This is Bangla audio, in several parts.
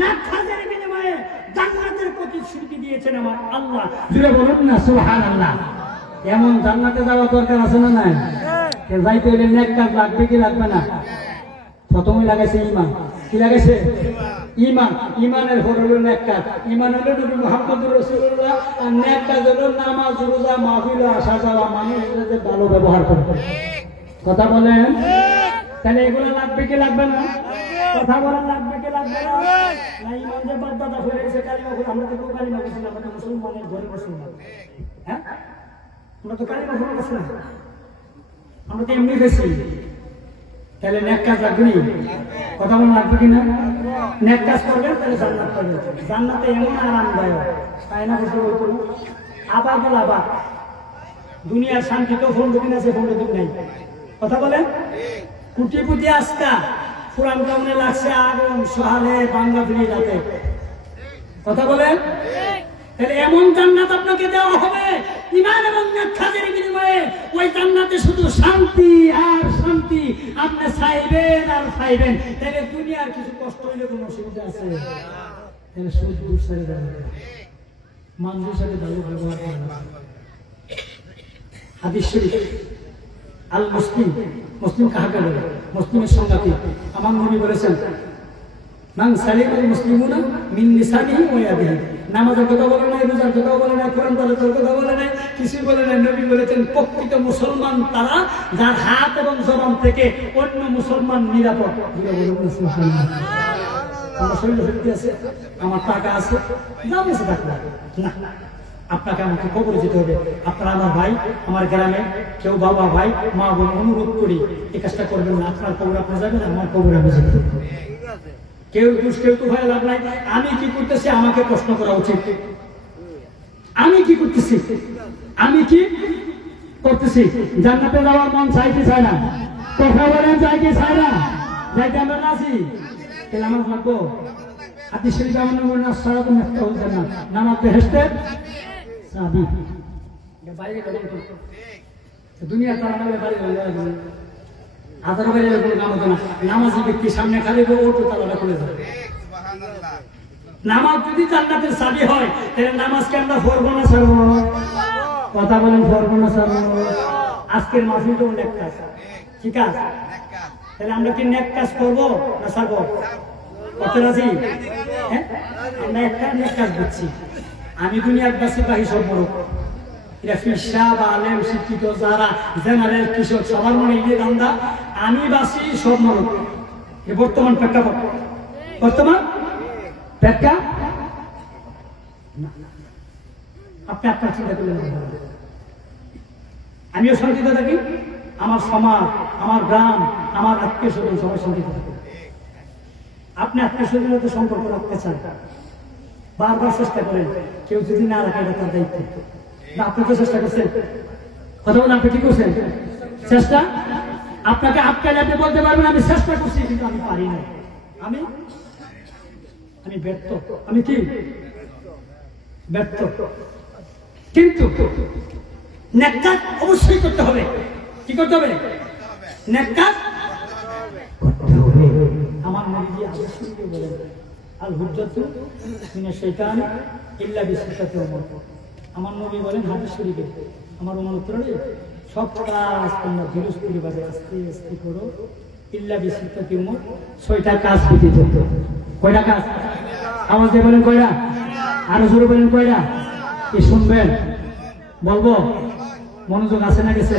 না খাজের বিনিময়ে জান্নাতের প্রতিশ্রুতি দিয়েছেন আমার আল্লাহ। জুড়ে বলুন না সুবহানাল্লাহ। এমন জান্নাতে যাওয়া দরকার আছে না নাই? যাইতে হলে নেক কাজ লাগবে কি লাগবে না? প্রথমে লাগাইছে ঈমান। কি লাগাইছে? ঈমান। ঈমানের পর হলো নেক কাজ। ঈমান হলো নবী মুহাম্মদুর রাসূলুল্লাহ, আর নেক কাজ হলো নামাজ, রোজা, মাহফিল, আসা যাওয়া, মানুষের সাথে ভালো ব্যবহার করবে। কথা বলেন? তাহলে এগুলো লাগবে কি লাগবে না? কথা বলেন, লাগবে কি লাগবে না? না ঈমান যে বাপ দাদা হয়ে গেছে কালিমা পড়ে, আমরা তো কালিমা পড়ছি না, আমরা তো মুসলমানের ঘরে মুসলমান। হ্যাঁ, আমরা তো কালিমা পড়ে গেছি না, আমরা তো এমনি গেছি। তাহলে নেক কাজ লাগবে না? কথা বলেন, লাগবে কিনা? নেক কাজ করবেন তাহলে জান্নাত পাবেন। জান্নাতে এমন আরামদায়ক, তাই না? বলতে বলতো আবার বল আবার দুনিয়ার শান্তি তো ফোন দিন আছে, ফোন দিন নাই। কথা বলেন? কুটিপুটি আস্তা পুরান কামনে লাগছে আগুন সহালে বাংলা ফিরে যাতে। কথা বলেন? তাহলে এমন জান্নাত আপনাকে দেওয়া হবে ঈমান এবং নেক কাজের বিনিময়ে। ওই জান্নাতে শুধু শান্তি আর শান্তি, আপনি চাইবেন আর চাইবেন। তাহলে দুনিয়ার কিছু কষ্ট হইলে কোনো অসুবিধা আছে? তাহলে সুদ ঘুষ ছেড়ে দেওয়া, মানুষের সাথে ভালো ব্যবহার করা। হাদিস শরীফ আল মুসলিম, মুসলিম কাহাকে বলে? মুসলিমের সংজ্ঞা কি? আমার নবী বলেছেন মান সালিমাল মুসলিমুনা মিন লিসানিহি ওয়া ইয়াদিহি। নামাজের কথা বলে নাই, রোজার কথা বলে নাই, কোরআন তেলাওয়াতের কথা বলে নাই, কিছু বলে নাই। নবী বলেছেন প্রকৃত মুসলমান তারা যার হাত এবং জবান থেকে অন্য মুসলমান নিরাপদ। আমার শরীরে শক্তি আছে, আমার টাকা আছে, যা আছে টাকা না, আপনাকে আমাকে কবরে যেতে হবে। আপনারা আমার ভাই, আমার গ্রামে কেউ বাবা ভাই মা বোন, অনুরোধ করি এই কাজটা করবেন না। আপনার কবর আপনি যাবেন, আমার কবর আমি যেতে হবে। কেউ দুষ কেউ তো ভয় লাভ নাই। আমি কি করতেছি আমাকে প্রশ্ন করা উচিত। আমি কি করতেছি? আমি কি করতেছি? জান্নাতে যাওয়ার মন চাই কি চায় না? কথা বলেন, চাই কি চায় না? যাইতে আমরা রাজি। তাহলে আমার ভাগ্য হাদিস শরীফে আমরা বলি না সারাদিন একটা হল জান্নাত, নামাজ বেহেশতের চাবি। বাইরে গেলেন তো দুনিয়া তারা বাইরে গেলেন হাজার বাইরে কোনো কাম হতো না। নামাজি ব্যক্তি সামনে খালি ওটো তালাটা খুলে যাবে। নামাজ যদি জান্নাতের চাবি হয় তাহলে নামাজকে আমরা পড়বো না ছাড়বো? কথা বলেন, পড়বো না ছাড়বো? আজকের মাহফিলটা নেক কাজ, ঠিক আছে? তাহলে আমরা কি নেক কাজ করবো না ছাড়বো? কত রাজি? হ্যাঁ, আমরা একটা নেক কাজ করছি। আমি দুনিয়ার বাসি সব বড় আলেম শিক্ষিত যারা জেনারেল কৃষক সবার মনে ইয়ে ধান্দা, আমি বাসি সব মরক। এ বর্তমান প্রেক্ষাপট, বর্তমান প্রেক্ষা আপনি আপনার চিন্তা করলেন। আমিও শান্তিতে থাকি, আমার সমাজ, আমার গ্রাম, আমার আত্মীয় স্বজন সবাই শান্তিতে থাকে। আপনি আত্মীয় স্বজনের তো সম্পর্ক রাখতে চান, বারবার চেষ্টা করেন। কেউ যদি না রাখে এটা তার দায়িত্ব। আপনি তো চেষ্টা করছেন। কথা বলেন, আপনি কি করছেন? চেষ্টা আপনাকে আটকালে আপনি বলতে পারবেন আমি চেষ্টা করছি কিন্তু আমি পারি না, আমি ব্যর্থ। আমি কি ব্যর্থ? কিন্তু নেক কাজ অবশ্যই করতে হবে। কি করতে হবে? নেক কাজ করতে হবে। আমার নবী অবশ্যই বলেন আল হুজ্জাতু মিনাশ শাইতান ইল্লা বিসিফাতি উমর। আমার নবী বলেন হাদিস শরীফে, আমার অনুত্তরে সব কাজ তোমরা ধীরস্থিরভাবে আস্তে আস্তে করো ইল্লা বিসিফাতি উমর। 6টা কাজ ব্যতীত। কয়টা কাজ? আওয়াজ দিয়ে বলেন কয়টা? আরো জোরে বলেন কয়টা? কি শুনবেন? বলবো? মনোযোগ আছে না গেছে?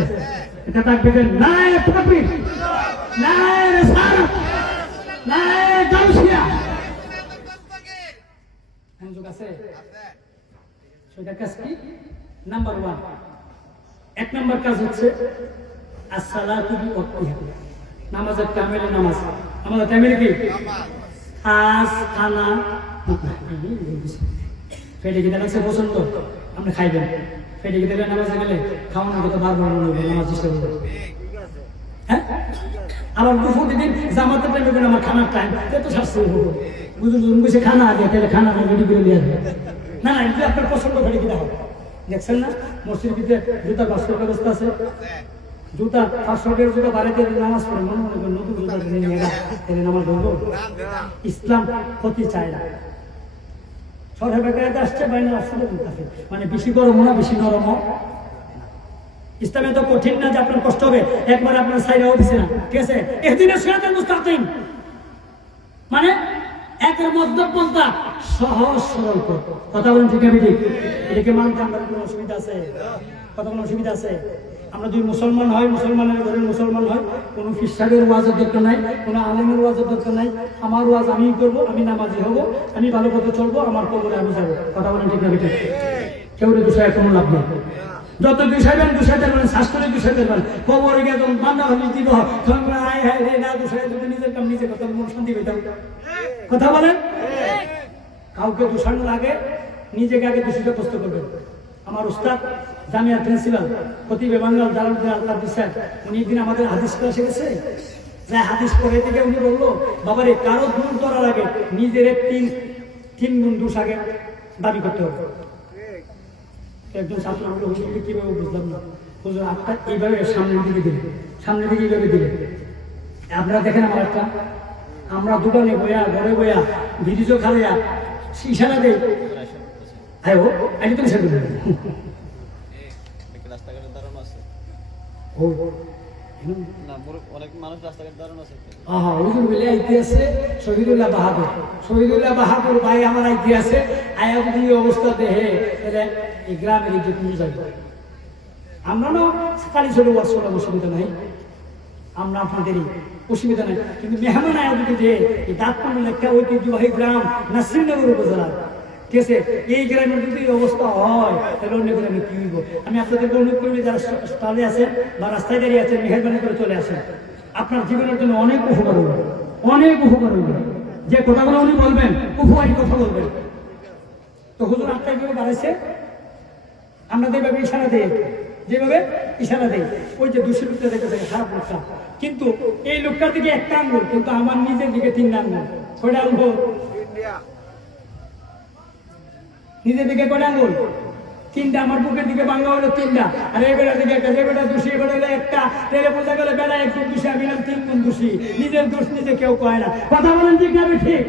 এটা থাকবে নাই তাকবীর, নাই রিসালাত, নাই গাউসিয়া। মনোযোগ আছে? সেটা কাজ কি? নাম্বার 1, 1 নম্বর কাজ হচ্ছে আসসালাতু বিওয়াক্তিহা। নামাজের টাইমে নামাজ। আমাদের টাইমে কি? আজ খানা পেটে গিয়ে লাগছে পছন্দ, আপনি খাইবেন। পেটে গিয়ে নামাজে গেলে খাওয়ানোর কথা বারবার মনে হবে, নামাজ চেষ্টা করবেন। হ্যাঁ, আবার প্রতিদিন জামাতের টাইমে আমার খানার টাইম এত শাস্তি হবো বুঝুন বুঝে খানা আগে, তাহলে খানা রেডি করে দিয়ে আসবে। না না, এটা আপনার পছন্দ করে কিনা হবে। দেখছেন না মসজিদ ভিতরে জুতার বাস্কের ব্যবস্থা আছে? জুতা 500 জুতা বাড়িতে নামাজ পড়ে মনে মনে করে নতুন জুতা কিনে নিয়ে এনে নামাজ পড়বো। ইসলাম ক্ষতি চায় না। সরকার বেকার আসছে বাইরে আসলে মানে বেশি গরম না বেশি নরম। ইসলামে তো কঠিন না যে আপনার কষ্ট হবে, একবার আপনার সাইরাও দিছে না, ঠিক আছে? এদিনের সিরাতাল মুস্তাকিম মানে একের মধ্যপন্থা, সহজ সরল পথ। কথা বলেন ঠিক আছে? এটাকে মানতে আমরা কোনো অসুবিধা আছে? কথা কোনো অসুবিধা আছে? আমরা যদি মুসলমান হয়, মুসলমানের ঘরের মুসলমান হয়, কোনো ফিসাবের ওয়াজের দরকার নাই, কোনো আলেমের ওয়াজের দরকার নাই। আমার ওয়াজ আমি করবো, আমি নামাজি হবো, আমি ভালো পথে চলবো, আমার কবরে আমি যাবো। কথা বলেন ঠিক আছে? কেউ বিষয়ে কোনো লাভ নেই। যত দুষাইবেন দুষাইতে পারেন, শাস্ত্রে দুষাইতে পারেন, কবরে গিয়ে যখন বান্ধা ভাবি দিব আয় হায় রে না দুষাই, যদি নিজের কাম নিজে কথা মন শান্তি পেতাম। কথা বলেন? কাউকে দোষানোর আগে নিজেকে আগে দোষী সাব্যস্ত করবেন। আমার উস্তাদ জামিয়ার প্রিন্সিপাল খতিব বাঙ্গাল জালালউদ্দিন আল কাদরি স্যার, উনি একদিন আমাদের হাদিস ক্লাসে গেছে, যে হাদিস পড়ে থেকে উনি বললো, বাবারে কারো দূর করার আগে নিজের তিন গুণ দোষ আগে দাবি করতে হবে। একজন ছাত্র আমরা হুজুরকে কিভাবে বুঝলাম না, হুজুর আপনার এইভাবে সামনের দিকে দিলে, সামনের দিকে এইভাবে দিলে। আপনারা দেখেন আমার একটা, আমরা দোকানে বইয়া ঘরে বইয়া ভিডিও খালাইয়া ইশারা দেই, হ্যাঁ ও আগে তো ইশারা দেবেন। শহীদুল্লাহ বাহাদুর ভাই আমার আইতে আছে, আয়া যদি অবস্থা দেহে এই গ্রামের ইজ্জত নিয়ে যাবে। আমরা না কালী ছোট বছর অসুবিধা নাই, আমরা আপনাদেরই অসুবিধা নাই, কিন্তু মেহমান আয়া যদি যে এই দাঁতপুর একটা ঐতিহ্যবাহী গ্রাম নাসিরনগর উপজেলা, ঠিক আছে, এই গ্রামের যদি অবস্থা হয় তাহলে অন্য গ্রামে কি হইব? আমি আপনাদেরকে অনুরোধ করি, যারা স্টলে আছেন বা রাস্তায় দাঁড়িয়ে আছেন, মেহরবানি করে চলে আসেন। আপনার জীবনের জন্য অনেক উপকার হইবে, অনেক উপকার হইবে। যে কথাগুলো উনি বলবেন উপকারী কথা বলবেন। তো হুজুর আপনার কিভাবে বাড়াইছে, আমরা যেভাবে ইশারা দেই, যেভাবে ইশারা দেই, ওই যে দোষী লোকটা দেখে থাকে খারাপ লোকটা, কিন্তু এই লোকটার দিকে একটা আঙ্গুল, কিন্তু আমার নিজের দিকে 3 আঙ্গুল। কয়টা আঙ্গুল? নিজের দিকে কয়টা আঙ্গুল? 3টা। আমার বুকের দিকে বাংলা হলো 3টা, আর এই বেড়ার দিকে একটা, যে বেটা দোষী বেড়া হলো একটা। তেলে বোঝা গেলে বেড়া 1 গুণ দোষী, আমি 3 গুণ দোষী। নিজের দোষ নিজে কেউ কয় না। কথা বলেন ঠিক না? ঠিক।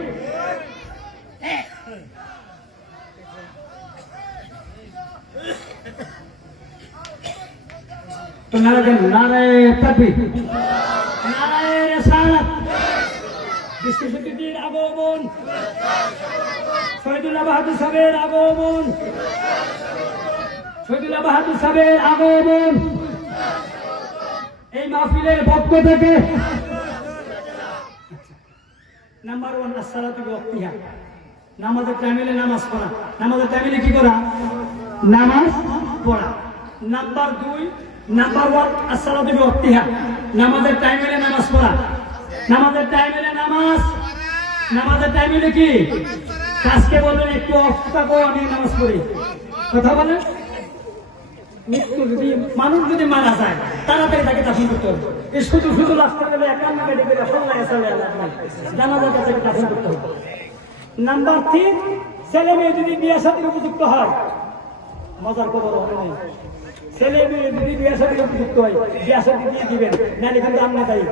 তো নারায়ে তাকবীর, নারায়ে রিসালাত, বিশ্বসতীর আগমন, শহীদুল্লাহ বাহাদুর সাহেবের আগমন, শহীদুল্লাহ বাহাদুর সাহেবের আগমন। এই মাহফিলের পক্ষ থেকে নাম্বার 1 আসসালাতু বিওয়াক্তিহা, নামাজের টাইমে নামাজ পড়া। নামাজের টাইমে কি করা? নামাজ পড়া। নাম্বার 2, নাম্বার 1 আসসালাতু বিওয়াক্তিহা, নামাজের টাইমে নামাজ পড়া। নামাজের টাইমে নামাজ, নামাজের টাইমে কি? আজকে বলবেন একটু অফ থাকো, আমি নামাজ পড়ি। কথা বলেন? মৃত্যু যদি মানুষ যদি মারা যায় তাড়াতাড়ি তাকে দাফন করতে হবে। এই শুধু শুধু রাস্তা গেলে একান্ন কেটে কেটে জানাজার কাছে দাফন করতে হবে। নাম্বার 3, ছেলে মেয়ে যদি বিয়ে শাদীর উপযুক্ত হয়, মজার খবর হবে না, ছেলে মেয়ে যদি বিয়ে শাদীর উপযুক্ত হয় বিয়ে শাদী দিয়ে দিবেন, নাহলে কিন্তু আমরা তাই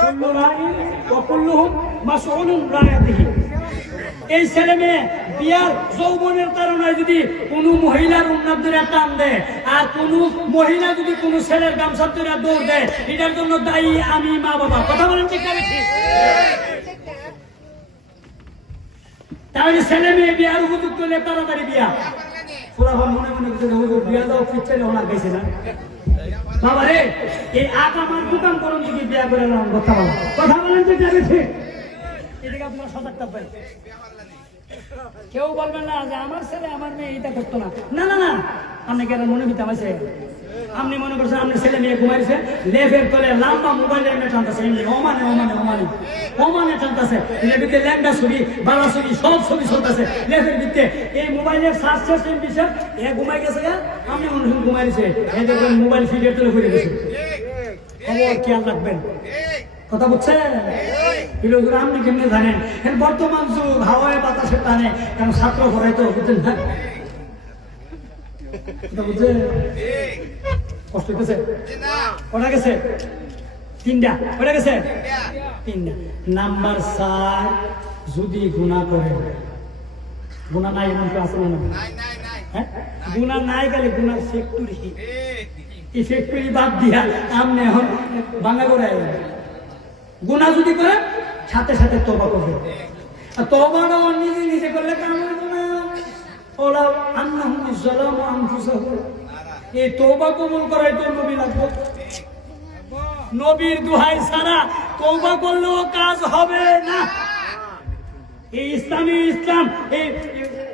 কুল্লু রাঈন ওয়া কুল্লুহুম মাসউলুন রায়াতিহি। এই ছেলে মেয়ে বিয়ার যৌবনের তাড়নায় যদি কোনো মহিলার উন্নত ধরে টান দেয়, আর কোনো মহিলা যদি কোনো ছেলের গামছা ধরে দৌড় দেয়, এটার জন্য দায়ী আমি মা বাবা। কথা বলেন ঠিক না? তাহলে ছেলে মেয়ে বিয়ার উপযুক্ত হলে তাড়াতাড়ি বিয়া। পুরা মনে মনে বিয়া দাও ফিরছে ওনার গেছে না বাবা রে, এই আমার দোকান করুন যদি বিয়া করে কথা বলেন ঠিক না? ঠিক। এদিকে আপনারা সজাগ থাকবেন। কেউ বলবেন না যে আমার ছেলে আমার মেয়ে এটা করতো না। না না না, আপনি কেন মনে ভিতরে আছে? আপনি মনে করছেন আপনার ছেলে মেয়ে ঘুমাইছে, লেফের তলে লাম্বা মোবাইলে টানতেছে, ওমানে ওমানে ওমানে ওমানে টানতেছে, লেফিতে ল্যাংটা ছবি, বালা ছবি, সব ছবি চলতেছে লেফের ভিত্তে। এই মোবাইলের সার্চ সিস্টেম বিষয় এ ঘুমাই গেছে, আপনি মনে হয় ঘুমাইছে, এই দেখবেন মোবাইল ফিডের তলে ঘুরে গেছে। খবর খেয়াল রাখবেন। কথা বুঝছেন? আপনি কেমনি জানেন? বর্তমান যুগ হাওয়ায় বাতাসে টানে, কারণ ছাত্র ঘরে তো বুঝছেন না। বুঝছেন? কষ্ট হইতেছে? ওটা গেছে তিনটা, ওটা গেছে তিনটা। নাম্বার 4, যদি গুনাহ করে, গুনাহ নাই এমন কেউ আছে না? হ্যাঁ, গুনাহ নাই গেলে গুনার ফ্যাক্টরি, এই ফ্যাক্টরি বাদ দিয়া আপনি এখন বাংলা করে গুনাহ যদি করে সাথে সাথে তওবা করবে। আর তওবাটা নিজে নিজে করলে কাম হবে না। ওলা আন্নাহুম যালামু আনফুসাহুম, এই তওবা কবুল করার জন্য নবী লাগবে। নবীর দোহাই ছাড়া তওবা করলেও কাজ হবে না। এই ইসলাম এই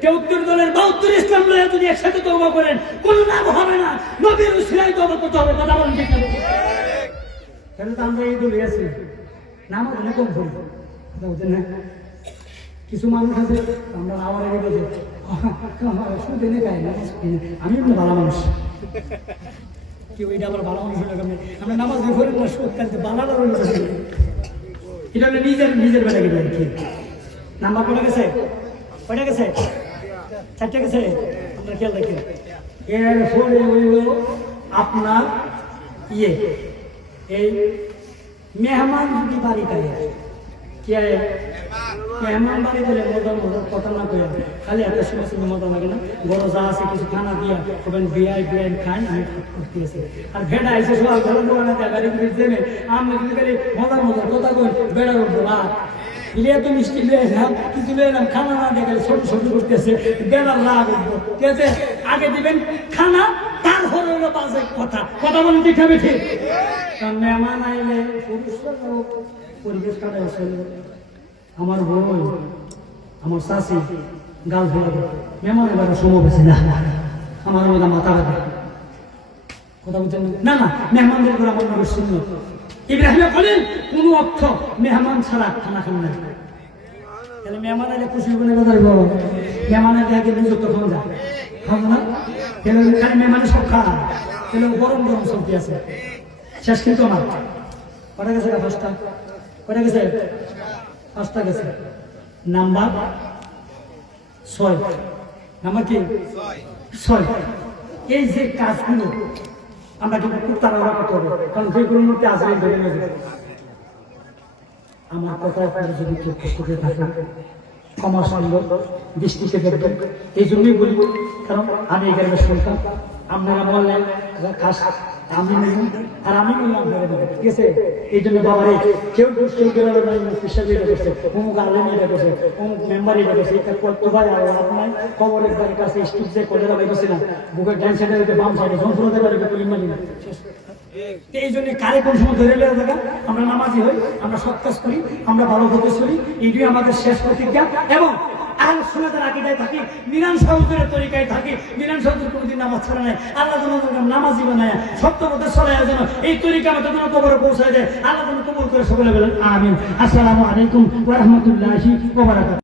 ৭৩ দলের ৭২ ইসলাম লয়ে যদি একসাথে তওবা করেন কোন লাভ হবে না। নবীর উসিলায় তওবা করতে হবে। কথা বলেন ঠিক না? তাহলে তো আমরা এই দলে আছি, নামাজ অনেক কম পড়ি, বুঝছেন না? কিছু মানুষ আছে আমরা আমার আগে বলছি শুধু এনে খাই নামাজ, আমি ভালো মানুষ, কেউ এটা আবার ভালো মানুষ হলে আমরা নামাজ পড়ি না, সুদ কাটতে বালাটা রইল। এটা হলে নিজের বেলা গেলে কি নাম্বার পড়ে গেছে, কয়টা গেছে? 4টা গেছে। আপনার খেয়াল রাখেন। এরপরে হইল আপনার এই মেহমান যদি বাড়িতে কে মেহমান বাড়ি দিলে মজার কথা না করে খালি এত সময় মজা লাগে না। বড় যা আছে কিছু খানা দিয়া হবেন বিয়াই খান, আমি করতেছি। আর ভেড়া এসে সব গরম গরম গাড়ি দেবে, আমি কিন্তু খালি মজার কথা কই বেড়া উঠবো না। ইলিয়া তো মিষ্টি লয়ে এলাম, কিছু লয়ে এলাম, খানা না দেখে ছোট করতেছে, বেড়ার রাগ উঠবো। ঠিক আছে, আগে দিবেন খানা, তারপর হইলো বাজে কথা বলে দেখাবে ঠিক। কারণ মেহমান আইলে পুরুষরা পরিবেশ কাটে আসলে আমার বোন, আমার শাশি গাল ফেলে মেহমানের বেলা সময় বেশি না, আমার মধ্যে মাথা ব্যথা। কথা বুঝছেন না? না, মেহমানদের করে আমার নবীর সুন্নাত। ইব্রাহিম বলেন কোন অর্থ মেহমান ছাড়া খানা খান না। তাহলে মেহমান আইলে খুশি বলে কথা বলো, মেহমানের দেখে নিজে তো খাওয়া যায়, খাবো না? তাহলে খালি মেহমানের সব খাওয়া, তাহলে গরম সবজি আছে শেষ কিন্তু আমার। কটা গেছে? 5টা। কটা গেছে? 5টা গেছে। নাম্বার 6। নাম্বার কি? 6। এই যে কাজগুলো আমরা কিন্তু খুব তাড়াহুড়া করতে হবে, কারণ যেগুলোর মধ্যে আসলে ধরে নেবে। আমার কথা আপনারা যদি কেউ কষ্ট করে থাকেন ক্ষমা সুন্দর দৃষ্টিতে দেখবেন। এই জন্যই বলি, কারণ আমি এখানে শুনতাম আপনারা বললেন খাস আমি আর আমি বললাম, ঠিক আছে? এই জন্য বাবারে কেউ অমুক আলেম এটা করছে, অমুক মেম্বার এটা করছে, এটা করতে ভাই আর লাভ নাই। খবরের বাড়ির কাছে স্টিপ যে কলেরা বাইতেছে না, বুকের ডান সাইডে বাম সাইডে যন্ত্রণাতে পারে মানি না। এই জন্য কারে কোন সময় ধরে লেগে থাকা, আমরা নামাজি হই, আমরা সৎ কাজ করি, আমরা ভালো হতে চলি, এইটাই আমাদের শেষ প্রতিজ্ঞা। এবং আহলে সুন্নাতের আকীদায় থাকি, মিলান সাহুদের তরিকায় থাকি, মিলান সাহুদের কোনোদিন নামাজ ছাড়া নাই। আল্লাহ যেন নামাজি বানায় সত্য পথে চলে যেন এই তরিকা আমাদের যেন কবরে পৌঁছায় দেয়। আল্লাহ যেন কবুল করে সকলে বলেন আমিন। আসসালামু আলাইকুম ওয়া রাহমাতুল্লাহি ওয়া বারাকাতুহু।